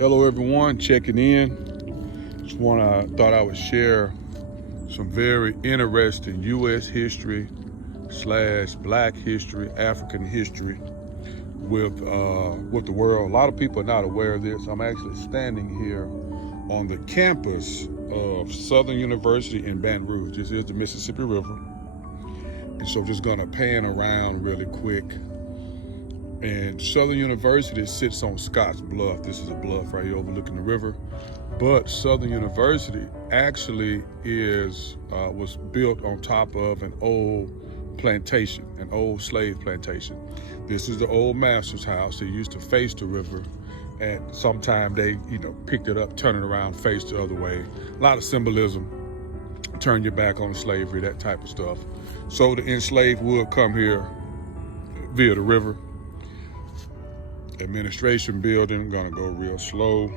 Hello everyone, checking in. Thought I would share some very interesting U.S. history / Black history, African history with the world. A lot of people are not aware of this. I'm actually standing here on the campus of Southern University in Baton Rouge. This is the Mississippi River. And so just gonna pan around really quick. And Southern University sits on Scotts Bluff. This is a bluff right here overlooking the river. But Southern University actually was built on top of an old plantation, an old slave plantation. This is the old master's house. They used to face the river, and sometime they, picked it up, turn it around, face the other way. A lot of symbolism. Turn your back on slavery, that type of stuff. So the enslaved would come here via the river. Administration building, gonna go real slow.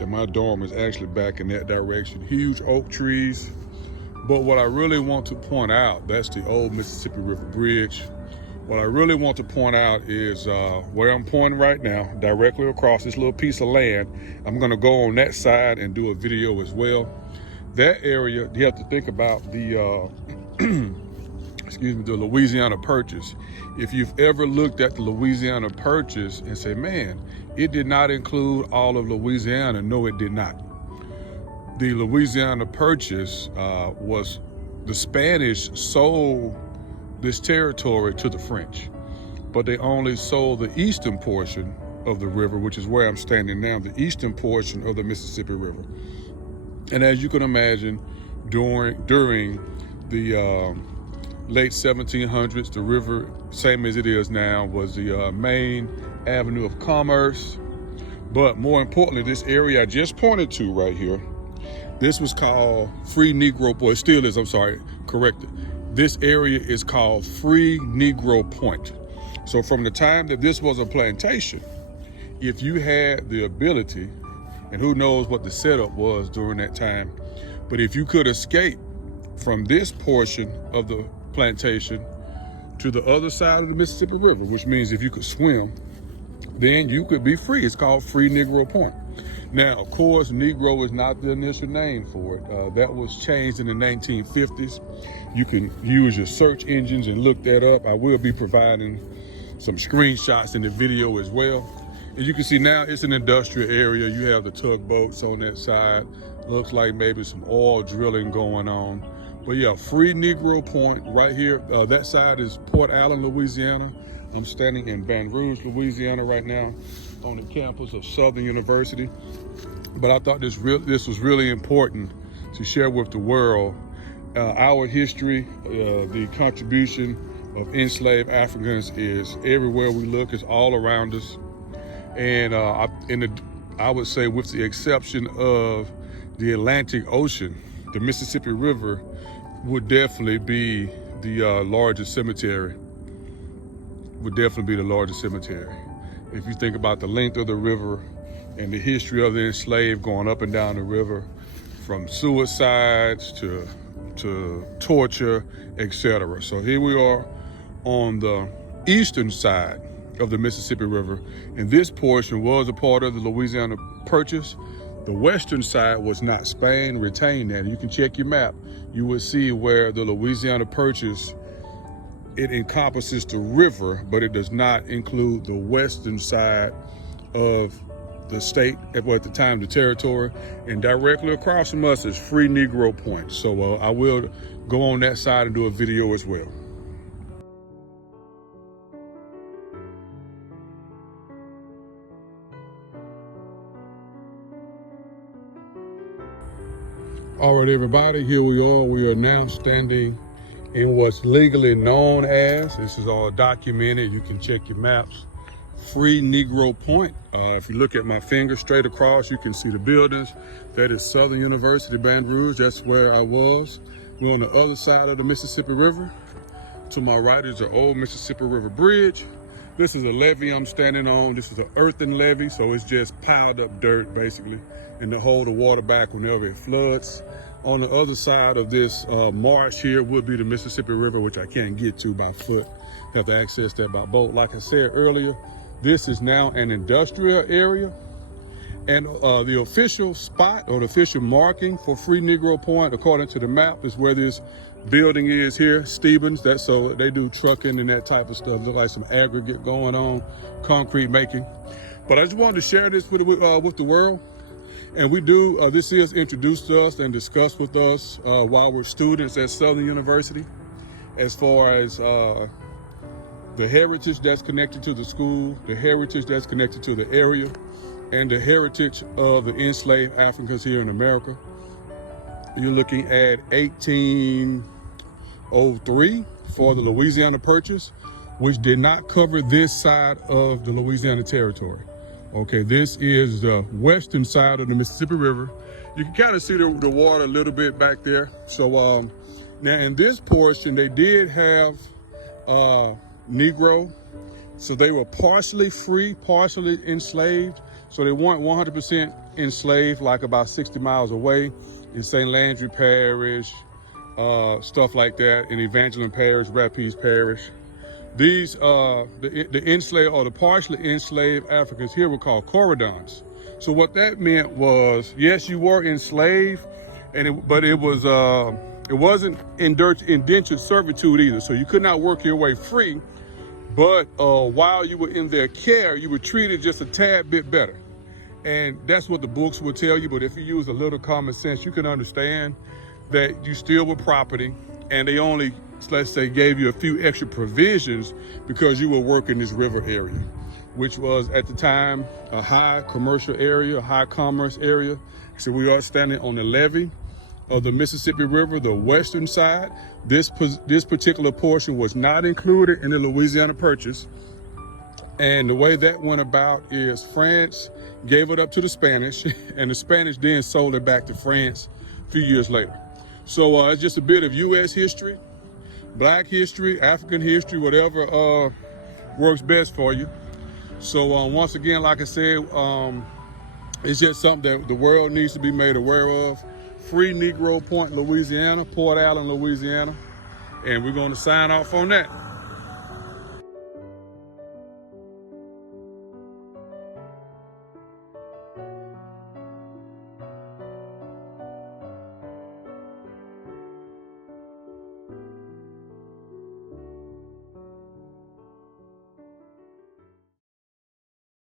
And my dorm is actually back in that direction. Huge oak trees. But what I really want to point out, that's the old Mississippi River Bridge. What I really want to point out is where I'm pointing right now, directly across this little piece of land. I'm gonna go on that side and do a video as well. That area, you have to think about the, the Louisiana Purchase. If you've ever looked at the Louisiana Purchase and say, man, it did not include all of Louisiana. No, it did not. The Louisiana Purchase was the Spanish sold this territory to the French, but they only sold the eastern portion of the river, which is where I'm standing now, the eastern portion of the Mississippi River. And as you can imagine, during the late 1700s, the river, same as it is now, was the main avenue of commerce. But more importantly, this area I just pointed to right here, this was called Free Negro Point. It still is, I'm sorry, corrected. This area is called Free Negro Point. So from the time that this was a plantation, if you had the ability, and who knows what the setup was during that time, but if you could escape from this portion of the plantation to the other side of the Mississippi River, which means if you could swim, then you could be free. It's called Free Negro Point. Now, of course, Negro is not the initial name for it. That was changed in the 1950s. You can use your search engines and look that up. I will be providing some screenshots in the video as well. As you can see now, it's an industrial area. You have the tugboats on that side. Looks like maybe some oil drilling going on. But yeah, Free Negro Point right here. That side is Port Allen, Louisiana. I'm standing in Baton Rouge, Louisiana right now on the campus of Southern University. But I thought this was really important to share with the world our history. The contribution of enslaved Africans is everywhere we look. It's all around us. And I would say, with the exception of the Atlantic Ocean, the Mississippi River would definitely be the largest cemetery. Would definitely be the largest cemetery. If you think about the length of the river and the history of the enslaved going up and down the river, from suicides to torture, etc. So here we are on the eastern side of the Mississippi River, and this portion was a part of the Louisiana Purchase. The western side was not. Spain retained that. You can check your map. You will see where the Louisiana Purchase, it encompasses the river, but it does not include the western side of the state, at the time, the territory. And directly across from us is Free Negro Point. So I will go on that side and do a video as well. All right, everybody, here we are. We are now standing in what's legally known as, this is all documented, you can check your maps, Free Negro Point. If you look at my finger straight across, you can see the buildings. That is Southern University, Baton Rouge. That's where I was. We're on the other side of the Mississippi River. To my right is the old Mississippi River Bridge. This is a levee I'm standing on. This is an earthen levee, so it's just piled up dirt, basically, and to hold the water back whenever it floods. On the other side of this marsh here would be the Mississippi River, which I can't get to by foot. Have to access that by boat. Like I said earlier, this is now an industrial area. And the official spot or the official marking for Free Negro Point, according to the map, is where this building is here, Stevens. That's so they do trucking and that type of stuff. Look like some aggregate going on, concrete making. But I just wanted to share this with the world. And we do, this is introduced to us and discussed with us while we're students at Southern University, as far as the heritage that's connected to the school, the heritage that's connected to the area, and the heritage of the enslaved Africans here in America. You're looking at 1803 for the Louisiana Purchase, which did not cover this side of the Louisiana Territory. Okay, this is the western side of the Mississippi River. You can kind of see the water a little bit back there. So now in this portion, they did have Negro. So they were partially free, partially enslaved. So they weren't 100% enslaved, like about 60 miles away in St. Landry Parish, stuff like that, in Evangeline Parish, Rapides Parish. These, the enslaved or the partially enslaved Africans here were called corridons. So what that meant was, yes, you were enslaved, but it wasn't indentured servitude either. So you could not work your way free. But while you were in their care, you were treated just a tad bit better. And that's what the books will tell you. But if you use a little common sense, you can understand that you still were property, and they only, let's say, gave you a few extra provisions because you were working this river area, which was at the time a high commercial area, a high commerce area. So we are standing on the levee of the Mississippi River, the western side. This particular portion was not included in the Louisiana Purchase. And the way that went about is France gave it up to the Spanish, and the Spanish then sold it back to France a few years later. So it's just a bit of U.S. history, Black history, African history, whatever works best for you. So once again, like I said, it's just something that the world needs to be made aware of. Free Negro Point, Louisiana, Port Allen, Louisiana. And we're going to sign off on that.